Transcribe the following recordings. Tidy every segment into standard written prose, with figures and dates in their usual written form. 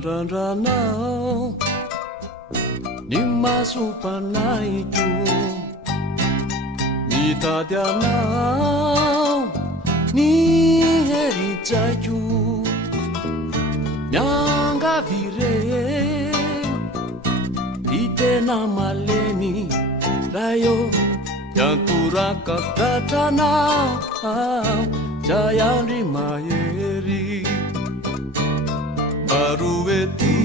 Randrandrano Ny masompanahiko mitady anao ny heritsaiko miangavire ty tena malemy raha eo iantoraka tatranao zay andry mahery Arueti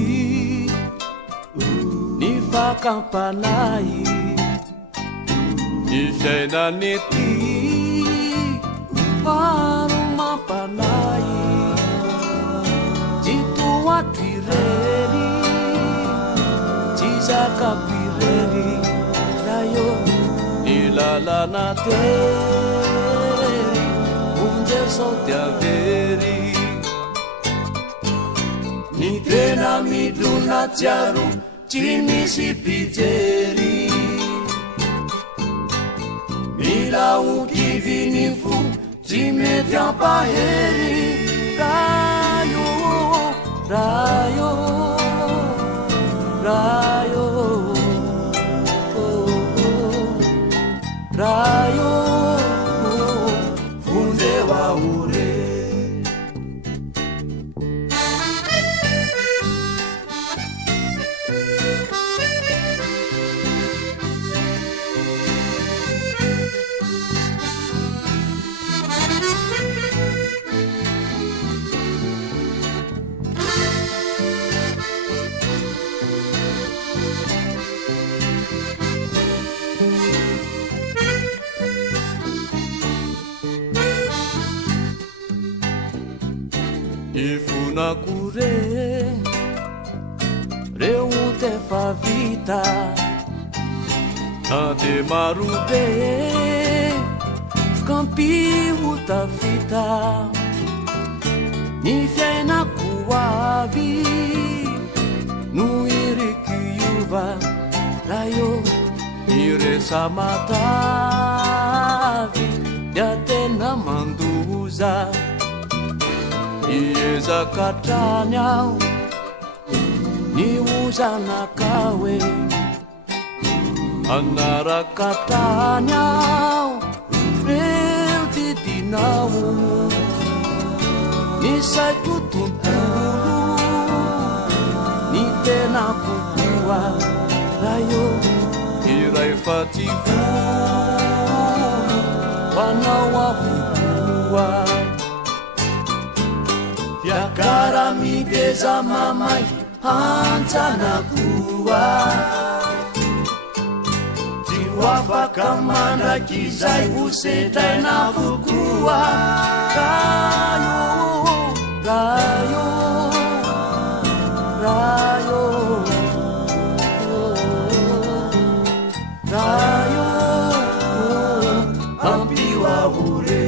ni fakampanay ni fiainanety maro mampanay tsy toatrirery tsy zakapirery raha eo ny lalana tery onjy sao ty avery Ny tena midona tsiaro tsy misy pijery Mila okiviny fo tsy mety ampahery Rayo, rayo, rayo, rayo funde waure Ifunakure reo tefa vita ade marube kampi utafita ni fiainako avy no irikyova raha eo iresa matavy dia tena mandoza Iezakatrany ao ny ozanakawe Anarakatrany ao reo didinao Ny saiko tontolo ny tena kokoa raha eo iray fatifolo Panao avokoa Fiakara mideza mamay hantsanakoa Tsy ho afaka mandraky izay ho setraina avokoa Rayo, rayo, rayo, rayo, ampiwa ure